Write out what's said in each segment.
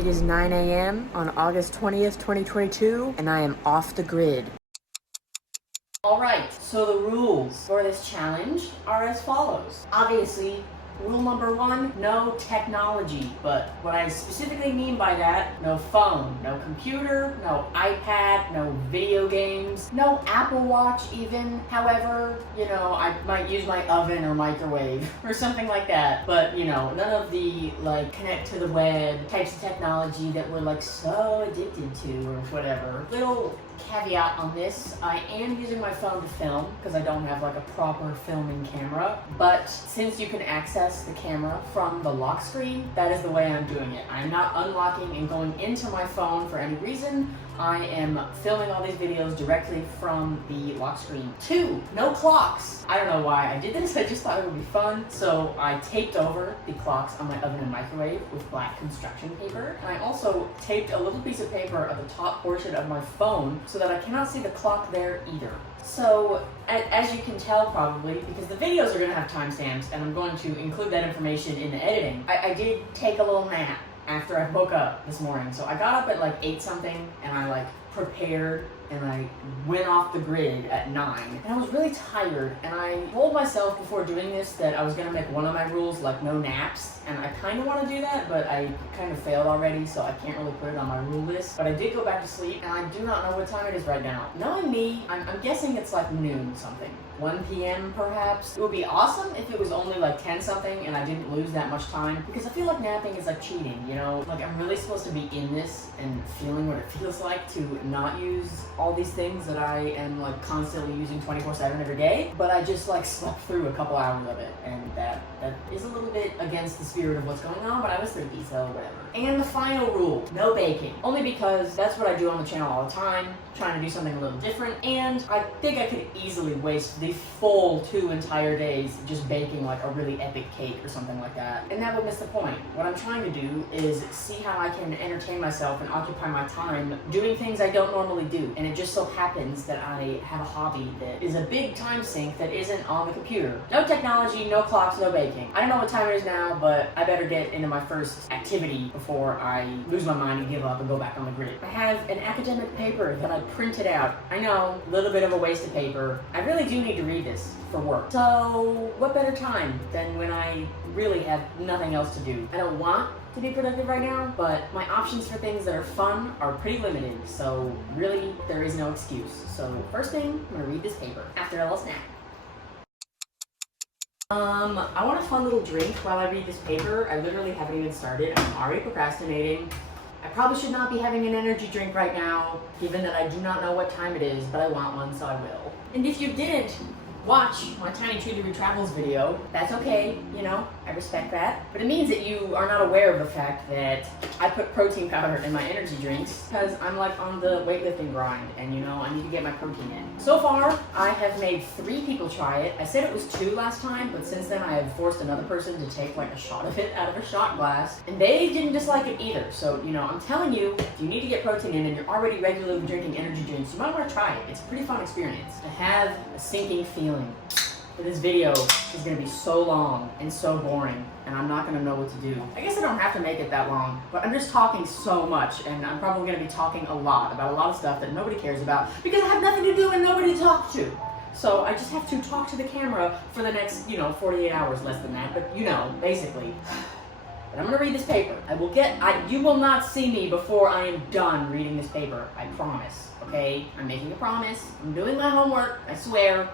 It is 9 a.m. on August 20th, 2022, and I am off the grid. Alright, so the rules for this challenge are as follows. Obviously, rule number 1, no technology. But what I specifically mean by that, no phone, no computer, no iPad, no video games, no Apple Watch even. However, I might use my oven or microwave or something like that. But, none of the, connect to the web types of technology that we're, so addicted to or whatever. Little caveat on this, I am using my phone to film because I don't have, a proper filming camera. But since you can access the camera from the lock screen, that is the way I'm doing it. I'm not unlocking and going into my phone for any reason. I am filming all these videos directly from the lock screen. 2, no clocks. I don't know why I did this, I just thought it would be fun. So I taped over the clocks on my oven and microwave with black construction paper. And I also taped a little piece of paper at the top portion of my phone so that I cannot see the clock there either. So, as you can tell probably, because the videos are going to have timestamps and I'm going to include that information in the editing, I did take a little nap after I woke up this morning. So I got up at 8 something and I prepared and I went off the grid at 9. And I was really tired, and I told myself before doing this that I was gonna make one of my rules no naps, and I kind of want to do that, but I kind of failed already, so I can't really put it on my rule list. But I did go back to sleep, and I do not know what time it is right now. Knowing me, I'm guessing it's noon something. 1 p.m. perhaps. It would be awesome if it was only 10 something and I didn't lose that much time, because I feel like napping is cheating, I'm really supposed to be in this and feeling what it feels like to not use all these things that I am constantly using 24/7 every day, but I just slept through a couple hours of it, and that is a little bit against the spirit of what's going on, but I was sleepy, so whatever. And the final rule, no baking. Only because that's what I do on the channel all the time, trying to do something a little different, and I think I could easily waste the full 2 entire days just baking a really epic cake or something like that, and that would miss the point. What I'm trying to do is see how I can entertain myself and occupy my time doing things I don't normally do, and it just so happens that I have a hobby that is a big time sink that isn't on the computer. No technology, no clocks, no baking. I don't know what time it is now, but I better get into my first activity before I lose my mind and give up and go back on the grid. I have an academic paper that I printed out. I know, a little bit of a waste of paper. I really do need to read this for work. So what better time than when I really have nothing else to do? I don't want to be productive right now, but my options for things that are fun are pretty limited, so really there is no excuse. So first thing, I'm gonna read this paper after a little snack. I want a fun little drink while I read this paper. I literally haven't even started. I'm already procrastinating. I probably should not be having an energy drink right now, given that I do not know what time it is, but I want one, so I will. And if you didn't watch my Tiny Treatery Travels video, that's okay, I respect that. But it means that you are not aware of the fact that I put protein powder in my energy drinks because I'm on the weightlifting grind, and I need to get my protein in. So far, I have made 3 people try it. I said it was 2 last time, but since then I have forced another person to take a shot of it out of a shot glass, and they didn't dislike it either. So, I'm telling you, if you need to get protein in and you're already regularly drinking energy drinks, you might want to try it. It's a pretty fun experience. I have a sinking feeling that this video is going to be so long and so boring, and I'm not going to know what to do. I guess I don't have to make it that long, but I'm just talking so much, and I'm probably going to be talking a lot about a lot of stuff that nobody cares about because I have nothing to do and nobody to talk to. So I just have to talk to the camera for the next, 48 hours, less than that, but basically. But I'm going to read this paper. You will not see me before I am done reading this paper. I promise, okay? I'm making a promise. I'm doing my homework, I swear.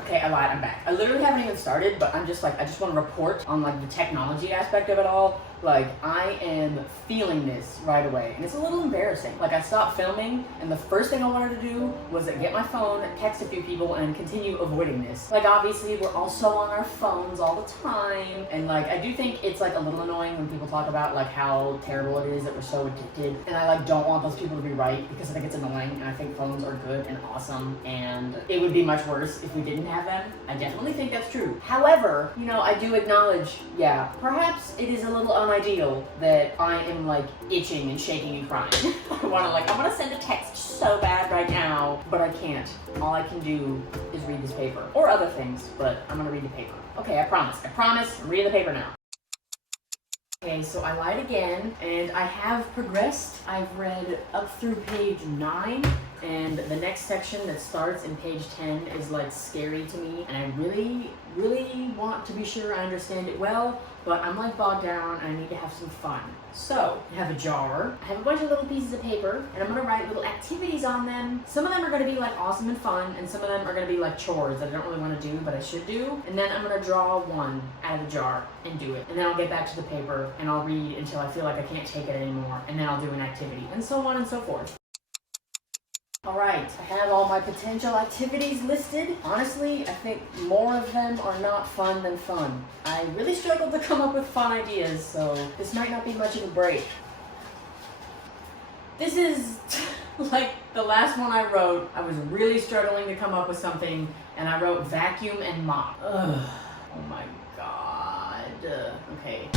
Okay, I lied, I'm back. I literally haven't even started, but I'm just I just want to report on the technology aspect of it all. I am feeling this right away, and it's a little embarrassing. I stopped filming, and the first thing I wanted to do was get my phone, text a few people, and continue avoiding this. Obviously, we're also on our phones all the time, and I do think it's a little annoying when people talk about how terrible it is that we're so addicted, and I don't want those people to be right, because I think it's annoying, and I think phones are good and awesome, and it would be much worse if we didn't have them. I definitely think that's true. However, I do acknowledge, yeah, perhaps it is a little unideal that I am itching and shaking and crying. I want to send a text so bad right now, but I can't. All I can do is read this paper, or other things, but I'm gonna read the paper. Okay, I promise, I'm reading the paper now. Okay, so I lied again, and I have progressed. I've read up through page 9, and the next section that starts in page 10 is like scary to me, and I really want to be sure I understand it well, but I'm like bogged down and I need to have some fun. So, I have a jar, I have a bunch of little pieces of paper, and I'm gonna write little activities on them. Some of them are gonna be like awesome and fun, and some of them are gonna be like chores that I don't really wanna do, but I should do. And then I'm gonna draw one out of the jar and do it. And then I'll get back to the paper and I'll read until I feel like I can't take it anymore, and then I'll do an activity, and so on and so forth. Alright, I have all my potential activities listed. Honestly, I think more of them are not fun than fun. I really struggled to come up with fun ideas, so this might not be much of a break. This is like the last one I wrote. I was really struggling to come up with something, and I wrote vacuum and mop. Ugh. Oh my god. Okay.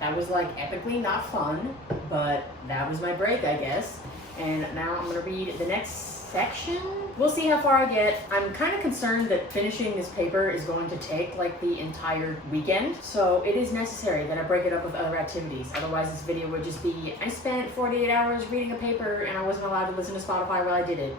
That was like epically not fun, but that was my break, I guess. And now I'm gonna read the next section. We'll see how far I get. I'm kind of concerned that finishing this paper is going to take like the entire weekend. So it is necessary that I break it up with other activities. Otherwise this video would just be, I spent 48 hours reading a paper and I wasn't allowed to listen to Spotify while I did it.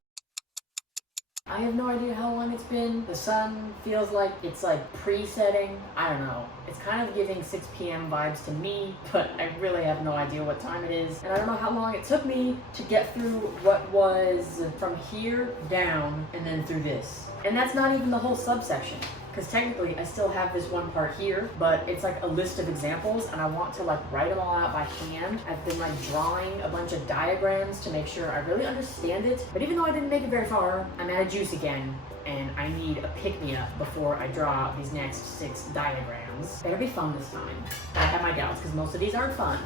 I have no idea how long it's been. The sun feels like it's like pre-setting. I don't know. It's kind of giving 6 p.m. vibes to me, but I really have no idea what time it is. And I don't know how long it took me to get through what was from here down and then through this. And that's not even the whole subsection. Because technically I still have this one part here, but it's like a list of examples and I want to like write them all out by hand. I've been like drawing a bunch of diagrams to make sure I really understand it. But even though I didn't make it very far, I'm out of juice again and I need a pick-me-up before I draw these next 6 diagrams. Better be fun this time. But I have my doubts because most of these aren't fun.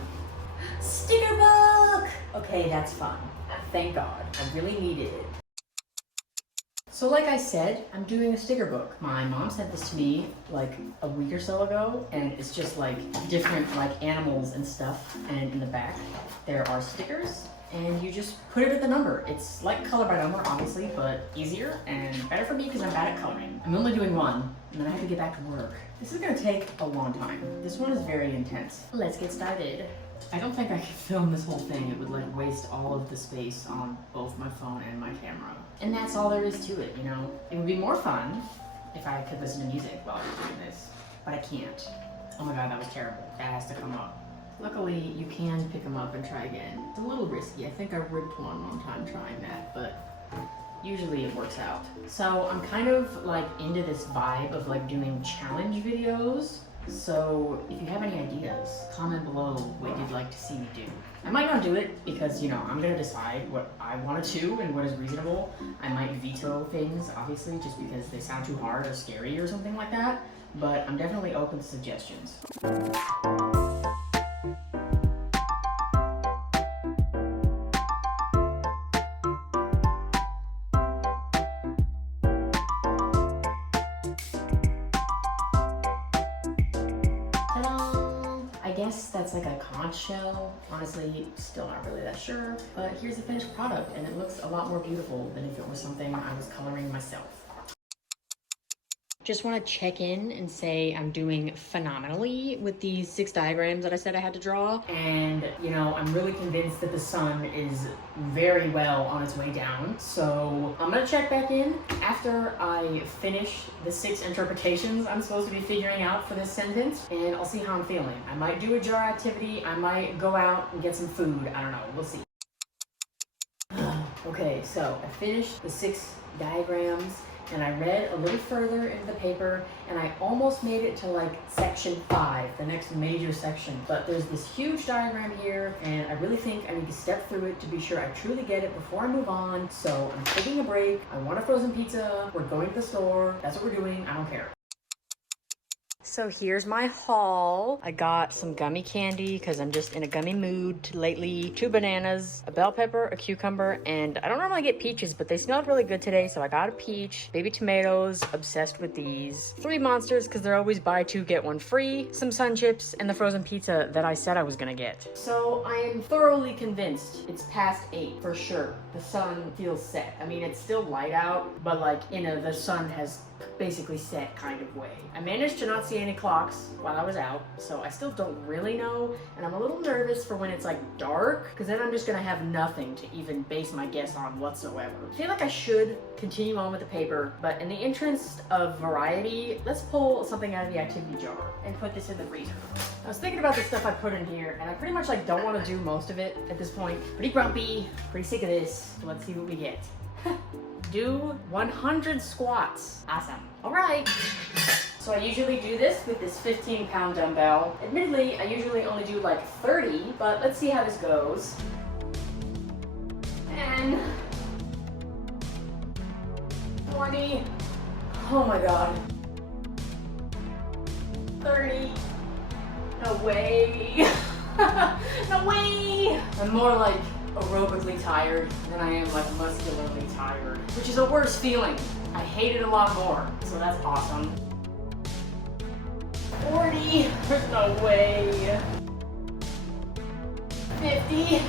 Sticker book! Okay, that's fun. Thank God. I really needed it. So like I said, I'm doing a sticker book. My mom sent this to me like a week or so ago, and it's just like different like animals and stuff, and in the back there are stickers, and you just put it at the number. It's like color by number, obviously, but easier and better for me because I'm bad at coloring. I'm only doing one, and then I have to get back to work. This is gonna take a long time. This one is very intense. Let's get started. I don't think I could film this whole thing. It would like waste all of the space on both my phone and my camera. And that's all there is to it, you know? It would be more fun if I could listen to music while I was doing this, but I can't. Oh my god, that was terrible. That has to come up. Luckily, you can pick them up and try again. It's a little risky. I think I ripped one time trying that, but usually it works out. So I'm kind of like into this vibe of like doing challenge videos. So if you have any ideas, comment below what you'd like to see me do. I might not do it because, you know, I'm gonna decide what I want to do and what is reasonable. I might veto things, obviously, just because they sound too hard or scary or something like that, but I'm definitely open to suggestions. I guess that's like a conch shell. Honestly, still not really that sure. But here's the finished product, and it looks a lot more beautiful than if it was something I was coloring myself. Just want to check in and say I'm doing phenomenally with these 6 diagrams that I said I had to draw. And, you know, I'm really convinced that the sun is very well on its way down. So I'm going to check back in after I finish the 6 interpretations I'm supposed to be figuring out for this sentence. And I'll see how I'm feeling. I might do a jar activity. I might go out and get some food. I don't know. We'll see. Okay, so I finished the 6 diagrams. And I read a little further into the paper, and I almost made it to like section 5, the next major section. But there's this huge diagram here, and I really think I need to step through it to be sure I truly get it before I move on. So I'm taking a break. I want a frozen pizza. We're going to the store. That's what we're doing. I don't care. So here's my haul. I got some gummy candy because I'm just in a gummy mood lately. 2 bananas, a bell pepper, a cucumber, and I don't normally get peaches, but they smelled really good today, so I got a peach. Baby tomatoes, obsessed with these. 3 monsters because they're always buy 2, get 1 free. Some sun chips, and the frozen pizza that I said I was gonna get. So I am thoroughly convinced it's past 8 for sure. The sun feels set. I mean, it's still light out, but like, the sun has basically set kind of way. I managed to not see any clocks while I was out, so I still don't really know, and I'm a little nervous for when it's like dark, because then I'm just gonna have nothing to even base my guess on whatsoever. I feel like I should continue on with the paper, but in the interest of variety, let's pull something out of the activity jar and put this in the freezer. I was thinking about the stuff I put in here, and I pretty much like don't want to do most of it at this point. Pretty grumpy, pretty sick of this, so let's see what we get. Do 100 squats. Awesome. All right. So I usually do this with this 15-pound dumbbell. Admittedly, I usually only do like 30, but let's see how this goes. And 20. Oh my God. 30. No way. No way. I'm more like aerobically tired than I am like muscularly tired, which is a worse feeling. I hate it a lot more, so that's awesome. 40, there's no way. 50,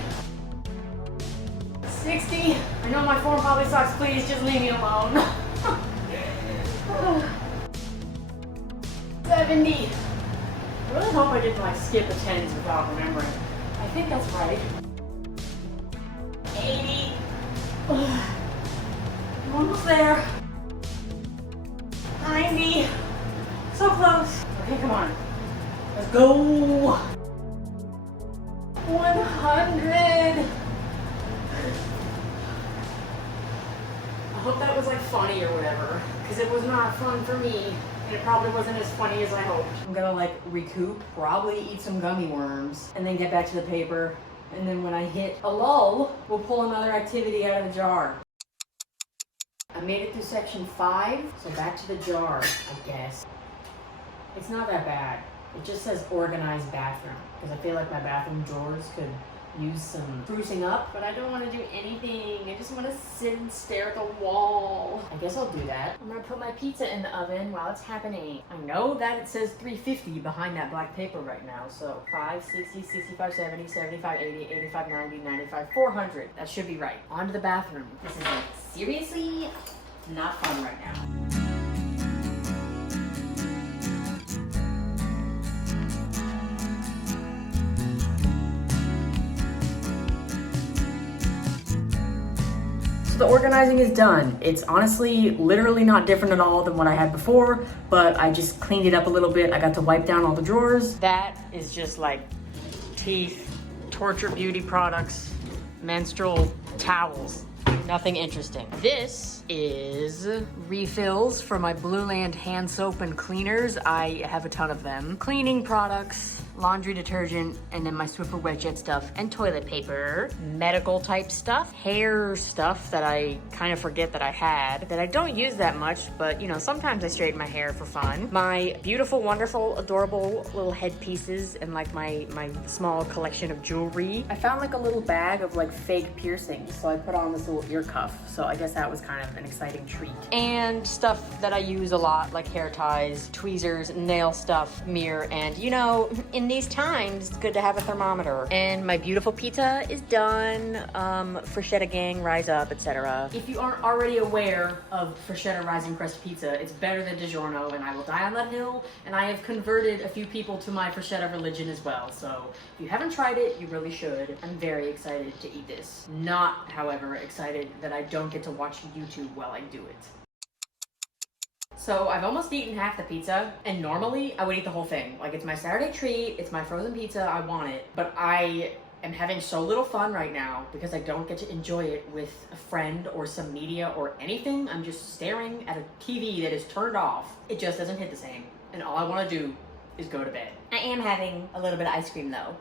60, I know my form probably sucks, please just leave me alone. 70, I really hope I didn't like skip a tens without remembering. I think that's right. 80. I'm almost there. 90. So close. Okay, come on. Let's go. 100. I hope that was like funny or whatever, because it was not fun for me. And it probably wasn't as funny as I hoped. I'm gonna like recoup, probably eat some gummy worms, and then get back to the paper. And then when I hit a lull, we'll pull another activity out of the jar. I made it through section 5, so back to the jar, I guess. It's not that bad. It just says organized bathroom, because I feel like my bathroom drawers could use some sprucing up, but I don't want to do anything. I just want to sit and stare at the wall. I guess I'll do that. I'm gonna put my pizza in the oven while it's happening. I know that it says 350 behind that black paper right now, so 5, 60, 65, 70, 75, 80, 85, 90, 95, 400. That should be right. On to the bathroom. This is like seriously not fun right now. So the organizing is done. It's honestly literally not different at all than what I had before, but I just cleaned it up a little bit. I got to wipe down all the drawers. That is just like teeth, torture beauty products, menstrual towels. Nothing interesting. This is refills for my Blue Land hand soap and cleaners. I have a ton of them. Cleaning products, laundry detergent, and then my Swiffer Wet Jet stuff, and toilet paper. Medical type stuff, hair stuff that I kind of forget that I had, that I don't use that much, but you know, sometimes I straighten my hair for fun. My beautiful, wonderful, adorable little headpieces, and like my small collection of jewelry. I found like a little bag of like fake piercings, so I put on this little ear cuff, so I guess that was kind of an exciting treat. And stuff that I use a lot, like hair ties, tweezers, nail stuff, mirror, and you know, in these times, it's good to have a thermometer. And my beautiful pizza is done. Freschetta gang, rise up, etc. If you aren't already aware of Freschetta rising crust pizza, it's better than DiGiorno, and I will die on that hill. And I have converted a few people to my Freschetta religion as well. So if you haven't tried it, you really should. I'm very excited to eat this. Not, however, excited that I don't get to watch YouTube while I do it. So I've almost eaten half the pizza, and normally I would eat the whole thing. Like, it's my Saturday treat, it's my frozen pizza, I want it. But I am having so little fun right now because I don't get to enjoy it with a friend or some media or anything. I'm just staring at a TV that is turned off. It just doesn't hit the same. And all I want to do is go to bed. I am having a little bit of ice cream though.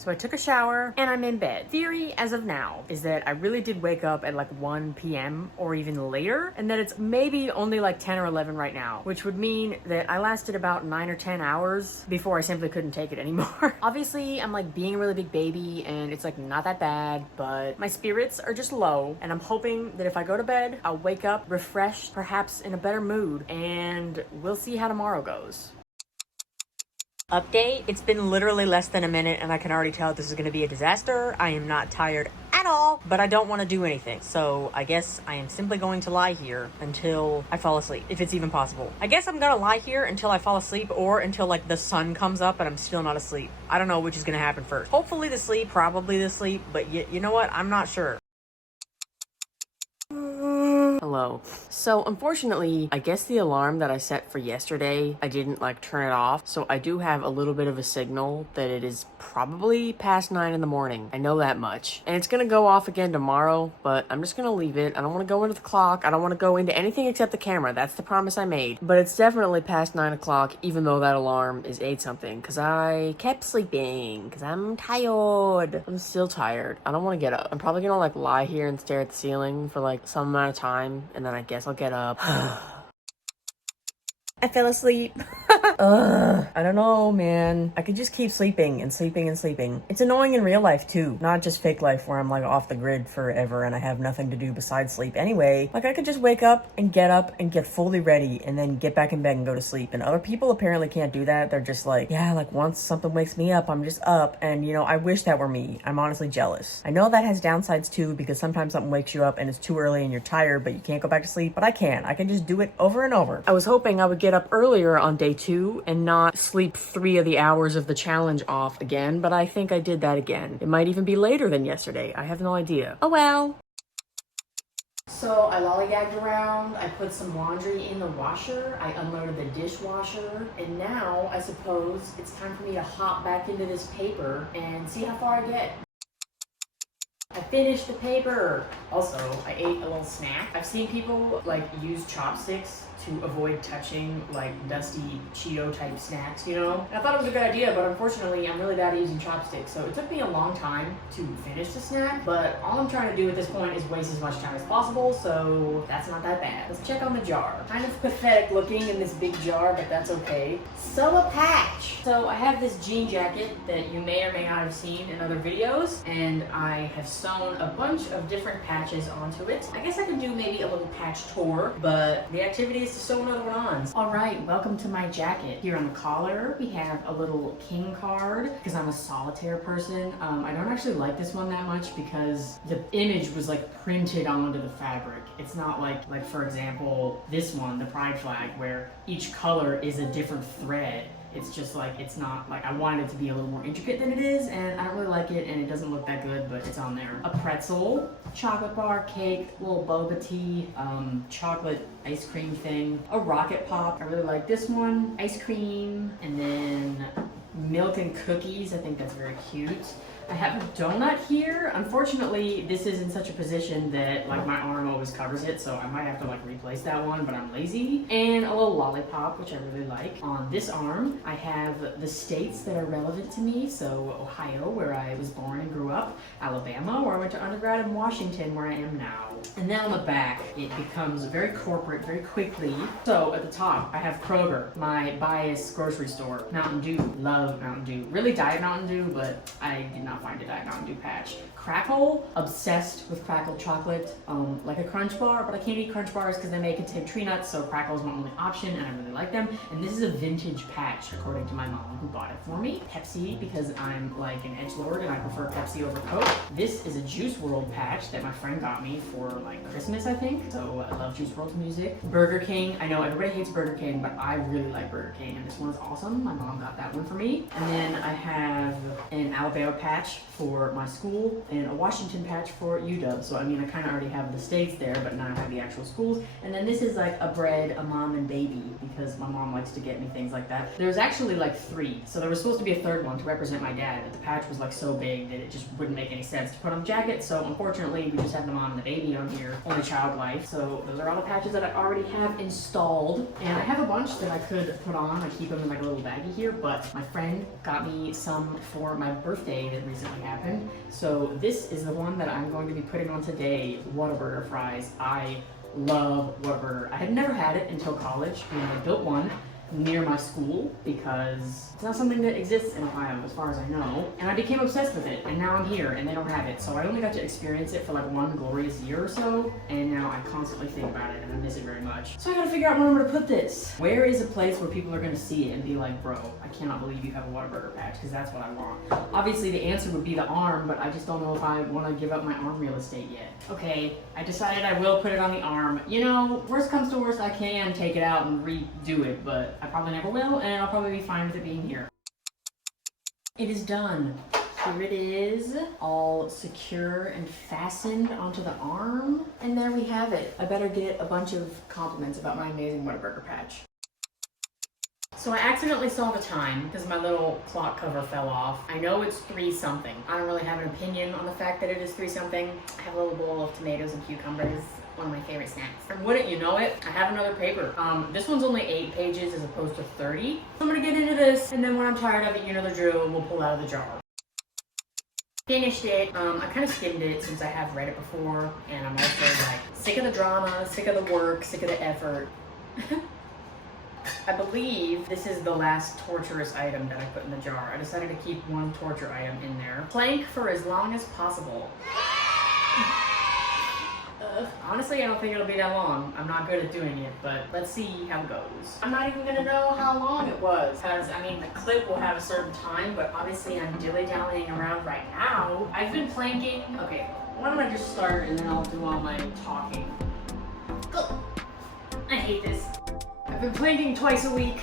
So I took a shower and I'm in bed. Theory as of now is that I really did wake up at like 1 p.m. or even later, and that it's maybe only like 10 or 11 right now, which would mean that I lasted about 9 or 10 hours before I simply couldn't take it anymore. Obviously, I'm like being a really big baby and it's like not that bad, but my spirits are just low, and I'm hoping that if I go to bed, I'll wake up refreshed, perhaps in a better mood, and we'll see how tomorrow goes. Update, it's been literally less than a minute and I can already tell this is going to be a disaster. I am not tired at all, but I don't want to do anything. So I guess I am simply going to lie here until I fall asleep, if it's even possible. I guess I'm going to lie here until I fall asleep, or until like the sun comes up and I'm still not asleep. I don't know which is going to happen first. Hopefully the sleep, probably the sleep, but you know what? I'm not sure. Hello. So unfortunately, I guess the alarm that I set for yesterday, I didn't like turn it off. So I do have a little bit of a signal that it is probably past 9 in the morning. I know that much. And it's gonna go off again tomorrow, but I'm just gonna leave it. I don't wanna go into the clock. I don't wanna go into anything except the camera. That's the promise I made. But it's definitely past 9 o'clock, even though that alarm is 8 something, because I kept sleeping, because I'm tired. I'm still tired. I don't wanna get up. I'm probably gonna like lie here and stare at the ceiling for like some amount of time, and then I guess I'll get up. I fell asleep. I don't know, man. I could just keep sleeping and sleeping and sleeping. It's annoying in real life too, not just fake life where I'm like off the grid forever and I have nothing to do besides sleep anyway. Like I could just wake up and get fully ready and then get back in bed and go to sleep. And other people apparently can't do that. They're just like, yeah, like once something wakes me up, I'm just up. And you know, I wish that were me. I'm honestly jealous. I know that has downsides too, because sometimes something wakes you up and it's too early and you're tired, but you can't go back to sleep. But I can. I can just do it over and over. I was hoping I would get up earlier on day 2 and not sleep 3 of the hours of the challenge off again, but I think I did that again. It might even be later than yesterday. I have no idea. Oh well. So I lollygagged around, I put some laundry in the washer, I unloaded the dishwasher, and now I suppose it's time for me to hop back into this paper and see how far I get. I finished the paper. Also, I ate a little snack. I've seen people like use chopsticks to avoid touching like dusty Cheeto type snacks, you know? And I thought it was a good idea, but unfortunately I'm really bad at using chopsticks. So it took me a long time to finish the snack, but all I'm trying to do at this point is waste as much time as possible, so that's not that bad. Let's check on the jar. Kind of pathetic looking in this big jar, but that's okay. Sew a patch. So I have this jean jacket that you may or may not have seen in other videos, and I have sewn a bunch of different patches onto it. I guess I could do maybe a little patch tour, but the activity is to sew another one on. All right, welcome to my jacket. Here on the collar, we have a little king card, because I'm a solitaire person. I don't actually like this one that much because the image was like printed onto the fabric. It's not like for example, this one, the pride flag, where each color is a different thread. It's just like, it's not like, I wanted it to be a little more intricate than it is, and I don't really like it, and it doesn't look that good, but it's on there. A pretzel, chocolate bar, cake, little boba tea, chocolate ice cream thing, a rocket pop. I really like this one. Ice cream, and then milk and cookies. I think that's very cute. I have a donut here. Unfortunately, this is in such a position that like my arm always covers it, so I might have to like replace that one, but I'm lazy. And a little lollipop, which I really like. On this arm, I have the states that are relevant to me. So Ohio, where I was born and grew up. Alabama, where I went to undergrad, and Washington, where I am now. And then on the back, it becomes very corporate very quickly. So at the top, I have Kroger, my bias grocery store. Mountain Dew, love Mountain Dew. Really Diet Mountain Dew, but I did not find a Diet Mountain Dew patch. Crackle, obsessed with Crackle chocolate, like a Crunch Bar, but I can't eat Crunch Bars because they may contain tree nuts, so Crackle is my only option, and I really like them. And this is a vintage patch, according to my mom, who bought it for me. Pepsi, because I'm like an edgelord and I prefer Pepsi over Coke. This is a Juice WRLD patch that my friend got me for like Christmas, I think, so I love Juice WRLD's music. Burger King, I know everybody hates Burger King, but I really like Burger King, and this one's awesome. My mom got that one for me. And then I have an Alabama patch for my school, and a Washington patch for UW. So I mean, I kind of already have the states there, but now I have the actual schools. And then this is like a bread, a mom and baby, because my mom likes to get me things like that. There's actually like 3. So there was supposed to be a 3rd one to represent my dad, but the patch was like so big that it just wouldn't make any sense to put on the jacket. So unfortunately, we just have the mom and the baby on here, only child life. So those are all the patches that I already have installed. And I have a bunch that I could put on. I keep them in like a little baggie here, but my friend got me some for my birthday that recently happened. So this is the one that I'm going to be putting on today, Whataburger fries. I love Whataburger. I had never had it until college, and I built one near my school because it's not something that exists in Ohio as far as I know, and I became obsessed with it, and now I'm here and they don't have it. So I only got to experience it for like one glorious year or so, and now I constantly think about it and I miss it very much. So I gotta figure out where I'm gonna put this. Where is a place where people are gonna see it and be like, bro, I cannot believe you have a Whataburger patch, because that's what I want. Obviously the answer would be the arm, but I just don't know if I want to give up my arm real estate yet. Okay, I decided I will put it on the arm. You know, worst comes to worst, I can take it out and redo it, but I probably never will, and I'll probably be fine with it being here. It is done. Here it is, all secure and fastened onto the arm. And there we have it. I better get a bunch of compliments about my amazing Whataburger patch. So I accidentally saw the time because my little clock cover fell off. I know it's 3 something. I don't really have an opinion on the fact that it is 3 something. I have a little bowl of tomatoes and cucumbers, one of my favorite snacks. And wouldn't you know it, I have another paper. This one's only 8 pages as opposed to 30. I'm gonna get into this, and then when I'm tired of it, you know the drill, we'll pull out of the jar. Finished it. I kind of skimmed it since I have read it before, and I'm also like sick of the drama, sick of the work, sick of the effort. I believe this is the last torturous item that I put in the jar. I decided to keep one torture item in there. Plank for as long as possible. Honestly, I don't think it'll be that long. I'm not good at doing it, but let's see how it goes. I'm not even gonna know how long it was, because I mean, the clip will have a certain time, but obviously I'm dilly-dallying around right now. I've been planking. Okay, why don't I just start and then I'll do all my talking. I hate this. I've been planking twice a week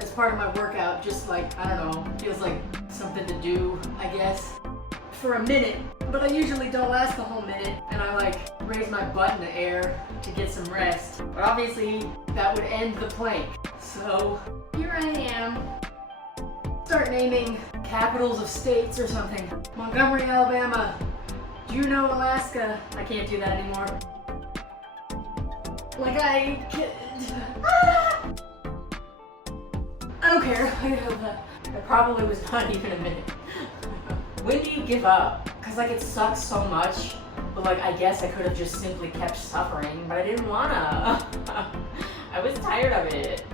as part of my workout, just like, I don't know, feels like something to do, I guess, for a minute. But I usually don't last the whole minute, and I like raise my butt in the air to get some rest. But obviously, that would end the plank. So here I am. Start naming capitals of states or something. Montgomery, Alabama. Juneau, Alaska. I can't do that anymore. Like I don't care. It probably was not even a minute. When do you give up? Because like it sucks so much, but like I guess I could have just simply kept suffering, but I didn't wanna. I was tired of it.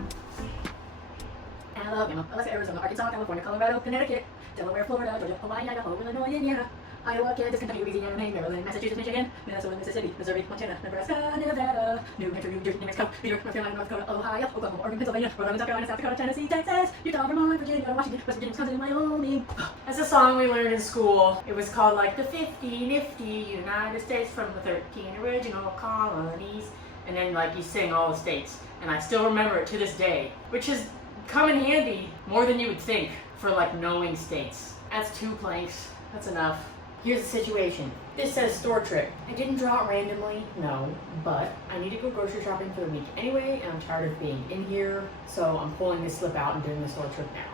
Alabama, Alaska, Arizona, Arkansas, California, Colorado, Connecticut, Delaware, Florida, Georgia, Hawaii, Idaho, Illinois, Indiana, Iowa, Kansas, Kentucky, Louisiana, Maine, Maryland, Massachusetts, Michigan, Minnesota, Mississippi, Missouri, Montana, Nebraska, Nevada, New Hampshire, New Jersey, New Mexico, New York, North Carolina, North Dakota, Ohio, Oklahoma, Oregon, Pennsylvania, Rhode Island, South Carolina, South Dakota, Tennessee, Texas, Utah, Vermont, Virginia, Washington, West Virginia, Wisconsin, and Wyoming. That's a song we learned in school. It was called like the 50 nifty United States from the 13 original colonies. And then like you sing all the states. And I still remember it to this day, which has come in handy more than you would think for like knowing states. That's 2 planks. That's enough. Here's the situation. This says store trip. I didn't draw it randomly, no, but I need to go grocery shopping for the week anyway, and I'm tired of being in here, so I'm pulling this slip out and doing the store trip now.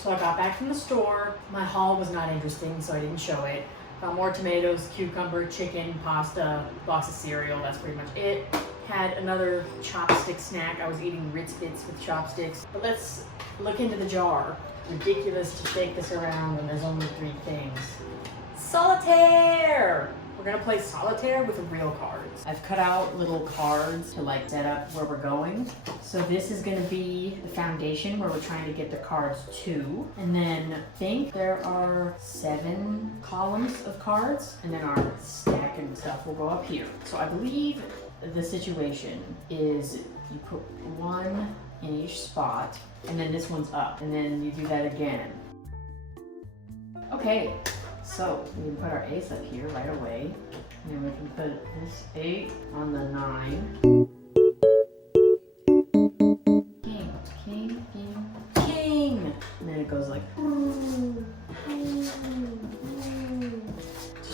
So I got back from the store. My haul was not interesting, so I didn't show it. Got more tomatoes, cucumber, chicken, pasta, box of cereal. That's pretty much it. Had another chopstick snack. I was eating Ritz Bits with chopsticks. But let's look into the jar. Ridiculous to shake this around when there's only 3 things. Solitaire! We're gonna play solitaire with real cards. I've cut out little cards to like set up where we're going. So this is gonna be the foundation where we're trying to get the cards to. And then I think there are 7 columns of cards, and then our stack and stuff will go up here. So I believe the situation is you put 1 in each spot, and then this one's up, and then you do that again. Okay. So we can put our ace up here right away, and then we can put this 8 on the 9. King, king, king, king! And then it goes like, to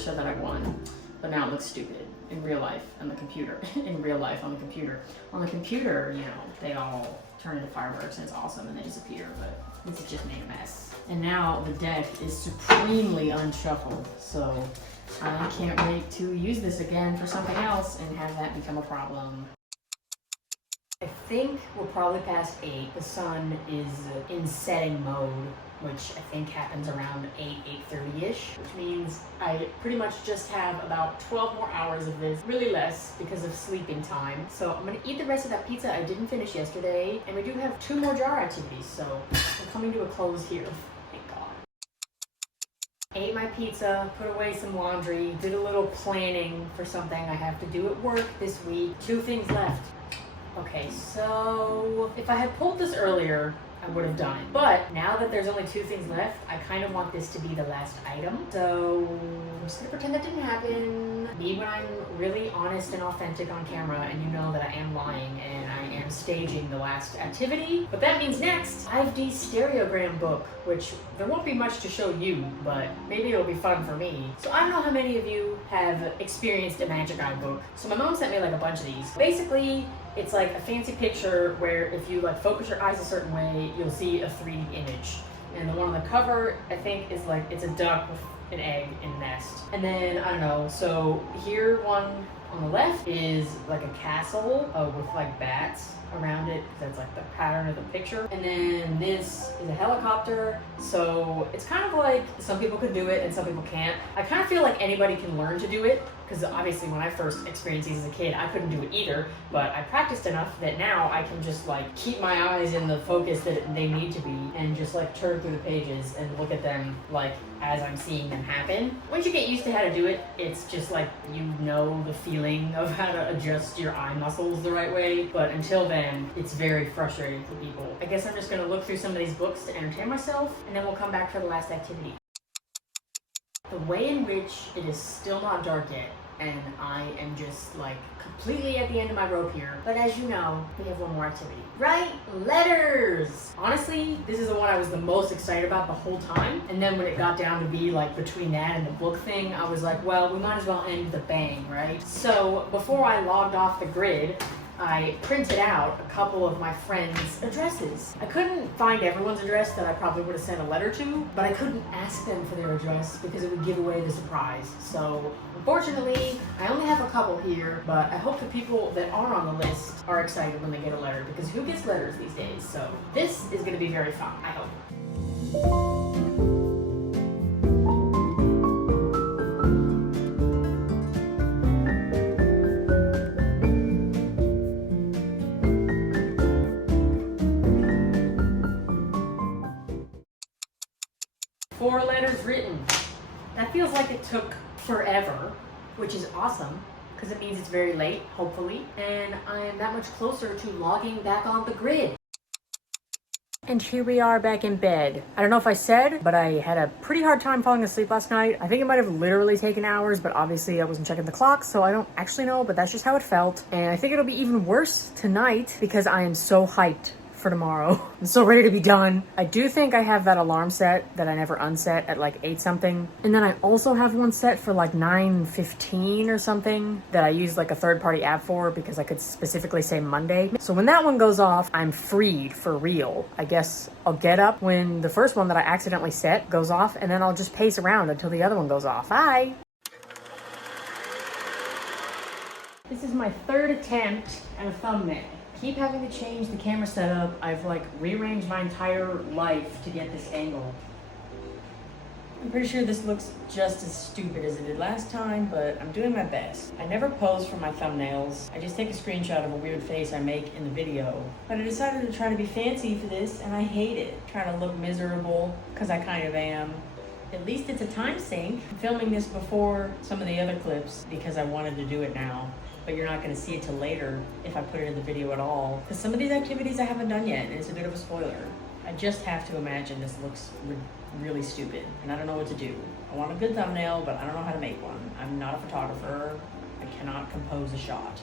show that I won. But now it looks stupid. in real life on the computer. In real life on the computer. On the computer, you know, they all turn into fireworks and it's awesome and they disappear, but this has just made a mess. And now the deck is supremely unshuffled, so I can't wait to use this again for something else and have that become a problem. I think we're probably past 8. The sun is in setting mode, which I think happens around 8:30-ish, which means I pretty much just have about 12 more hours of this, really less because of sleeping time. So I'm gonna eat the rest of that pizza I didn't finish yesterday, and we do have 2 more jar activities, so I'm coming to a close here. Thank God. Ate my pizza, put away some laundry, did a little planning for something I have to do at work this week. 2 things left. Okay, so if I had pulled this earlier, I would have done it. But now that there's only 2 things left, I kind of want this to be the last item. So I'm just gonna pretend that didn't happen. Me when I'm really honest and authentic on camera, and you know that I am lying and I am staging the last activity. But that means next, 5D stereogram book, which there won't be much to show you, but maybe it'll be fun for me. So I don't know how many of you have experienced a Magic Eye book. So my mom sent me like a bunch of these. Basically, it's like a fancy picture where if you like focus your eyes a certain way, you'll see a 3D image. And the one on the cover, I think, is like, it's a duck with an egg in a nest. And then, I don't know, so here one on the left is like a castle with like bats around it. That's like the pattern of the picture. And then this is a helicopter. So it's kind of like some people can do it and some people can't. I kind of feel like anybody can learn to do it, because obviously when I first experienced these as a kid, I couldn't do it either, but I practiced enough that now I can just like keep my eyes in the focus that they need to be and just like turn through the pages and look at them like as I'm seeing them happen. Once you get used to how to do it, it's just like, you know, the feeling of how to adjust your eye muscles the right way, but until then, it's very frustrating for people. I guess I'm just gonna look through some of these books to entertain myself, and then we'll come back for the last activity. The way in which it is still not dark yet, and I am just like completely at the end of my rope here. But as you know, we have one more activity. Write letters! Honestly, this is the one I was the most excited about the whole time. And then when it got down to be like between that and the book thing, I was like, well, we might as well end with a bang, right? So before I logged off the grid, I printed out a couple of my friends' addresses. I couldn't find everyone's address that I probably would have sent a letter to, but I couldn't ask them for their address because it would give away the surprise. So unfortunately, I only have a couple here, but I hope the people that are on the list are excited when they get a letter, because who gets letters these days? So this is going to be very fun, I hope. 4 letters written. That feels like it took forever, which is awesome, because it means it's very late, hopefully, and I am that much closer to logging back on the grid. And here we are back in bed. I don't know if I said, but I had a pretty hard time falling asleep last night. I think it might have literally taken hours, but obviously I wasn't checking the clock, so I don't actually know, but that's just how it felt. And I think it'll be even worse tonight because I am so hyped for tomorrow. I'm so ready to be done. I do think I have that alarm set that I never unset at like 8 something. And then I also have one set for like 9:15 or something that I use like a third-party app for because I could specifically say Monday. So when that one goes off, I'm freed for real. I guess I'll get up when the first one that I accidentally set goes off, and then I'll just pace around until the other one goes off. Bye! This is my 3rd attempt at a thumbnail. Keep having to change the camera setup. I've like rearranged my entire life to get this angle. I'm pretty sure this looks just as stupid as it did last time, but I'm doing my best. I never pose for my thumbnails. I just take a screenshot of a weird face I make in the video. But I decided to try to be fancy for this, and I hate it. Trying to look miserable, because I kind of am. At least it's a time sink. I'm filming this before some of the other clips because I wanted to do it now. But you're not going to see it till later if I put it in the video at all. Because some of these activities I haven't done yet, and it's a bit of a spoiler. I just have to imagine this looks really stupid, and I don't know what to do. I want a good thumbnail, but I don't know how to make one. I'm not a photographer. I cannot compose a shot.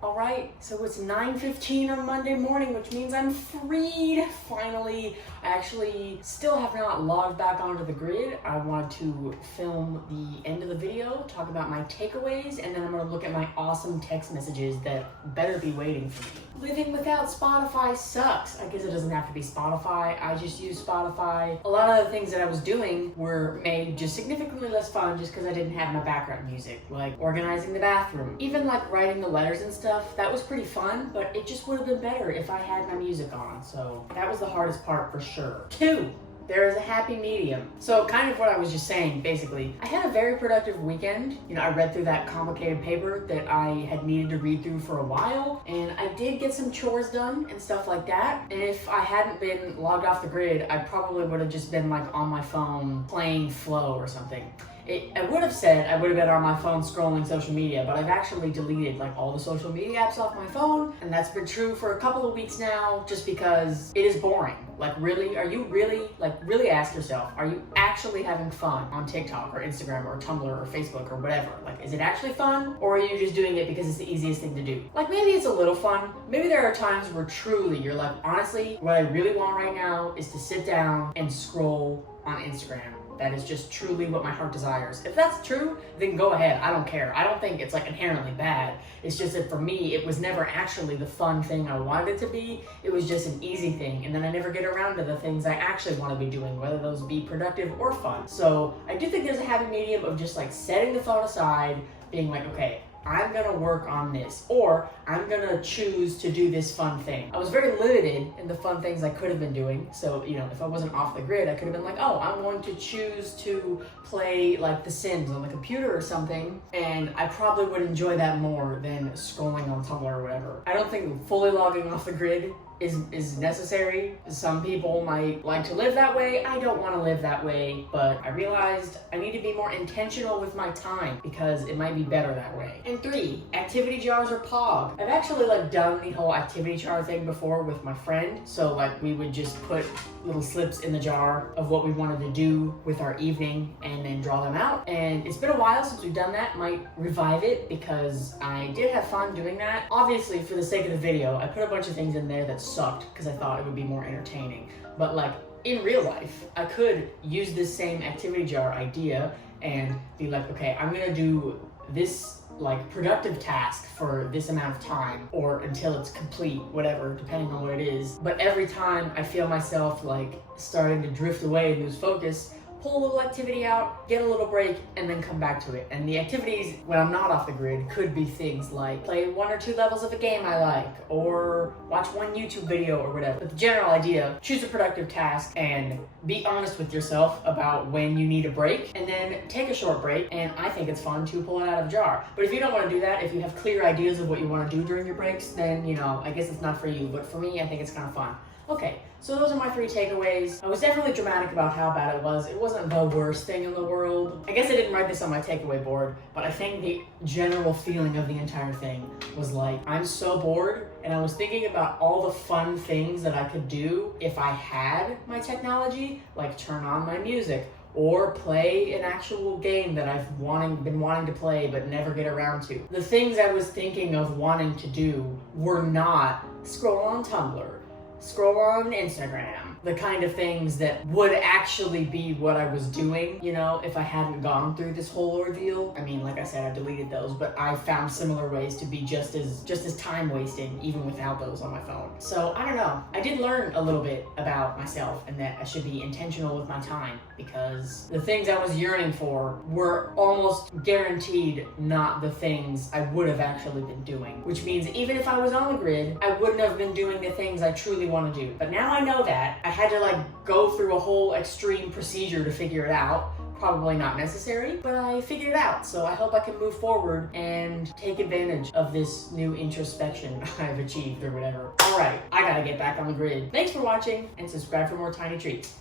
All right. right, so it's 9:15 on Monday morning, which means I'm freed, finally. I actually still have not logged back onto the grid. I want to film the end of the video, talk about my takeaways, and then I'm gonna look at my awesome text messages that better be waiting for me. Living without Spotify sucks. I guess it doesn't have to be Spotify. I just use Spotify. A lot of the things that I was doing were made just significantly less fun just because I didn't have my background music, like organizing the bathroom. Even like writing the letters and stuff, that was pretty fun, but it just would have been better if I had my music on. So that was the hardest part for sure. 2. There is a happy medium. So kind of what I was just saying, basically. I had a very productive weekend. You know, I read through that complicated paper that I had needed to read through for a while, and I did get some chores done and stuff like that. And if I hadn't been logged off the grid, I probably would have just been like on my phone playing Flow or something. I would have said I would have been on my phone scrolling social media, but I've actually deleted like all the social media apps off my phone, and that's been true for a couple of weeks now just because it is boring. Like really, really ask yourself, are you actually having fun on TikTok or Instagram or Tumblr or Facebook or whatever? Like, is it actually fun, or are you just doing it because it's the easiest thing to do? Like maybe it's a little fun. Maybe there are times where truly you're like, honestly, what I really want right now is to sit down and scroll on Instagram. That is just truly what my heart desires. If that's true, then go ahead. I don't care. I don't think it's like inherently bad. It's just that for me, it was never actually the fun thing I wanted it to be. It was just an easy thing. And then I never get around to the things I actually want to be doing, whether those be productive or fun. So I do think there's a happy medium of just like setting the phone aside, being like, okay, I'm gonna work on this, or I'm gonna choose to do this fun thing. I was very limited in the fun things I could have been doing. So, you know, if I wasn't off the grid, I could have been like, oh, I'm going to choose to play like The Sims on the computer or something, and I probably would enjoy that more than scrolling on Tumblr or whatever. I don't think fully logging off the grid is necessary. Some people might like to live that way. I don't want to live that way, but I realized I need to be more intentional with my time because it might be better that way. And 3, activity jars or POG. I've actually like done the whole activity jar thing before with my friend. So like we would just put little slips in the jar of what we wanted to do with our evening and then draw them out. And it's been a while since we've done that. Might revive it because I did have fun doing that. Obviously, for the sake of the video, I put a bunch of things in there that sucked because I thought it would be more entertaining. But like in real life, I could use this same activity jar idea and be like, okay, I'm gonna do this like productive task for this amount of time or until it's complete, whatever, depending on what it is. But every time I feel myself like starting to drift away and lose focus, pull a little activity out, get a little break, and then come back to it. And the activities when I'm not off the grid could be things like play 1 or 2 levels of a game I like, or watch 1 YouTube video or whatever. But the general idea, choose a productive task and be honest with yourself about when you need a break, and then take a short break. And I think it's fun to pull it out of a jar. But if you don't want to do that, if you have clear ideas of what you want to do during your breaks, then, you know, I guess it's not for you. But for me, I think it's kind of fun. Okay, so those are my 3 takeaways. I was definitely dramatic about how bad it was. It wasn't the worst thing in the world. I guess I didn't write this on my takeaway board, but I think the general feeling of the entire thing was like, I'm so bored, and I was thinking about all the fun things that I could do if I had my technology, like turn on my music, or play an actual game that I've been wanting to play but never get around to. The things I was thinking of wanting to do were not scroll on Tumblr, scroll on Instagram, the kind of things that would actually be what I was doing, you know, if I hadn't gone through this whole ordeal. I mean, like I said, I deleted those, but I found similar ways to be just as time wasting even without those on my phone. So I don't know. I did learn a little bit about myself and that I should be intentional with my time because the things I was yearning for were almost guaranteed not the things I would have actually been doing, which means even if I was on the grid, I wouldn't have been doing the things I truly want to do. But now I know that. I had to like go through a whole extreme procedure to figure it out. Probably not necessary, but I figured it out. So I hope I can move forward and take advantage of this new introspection I've achieved or whatever. All right, I gotta get back on the grid. Thanks for watching and subscribe for more tiny treats.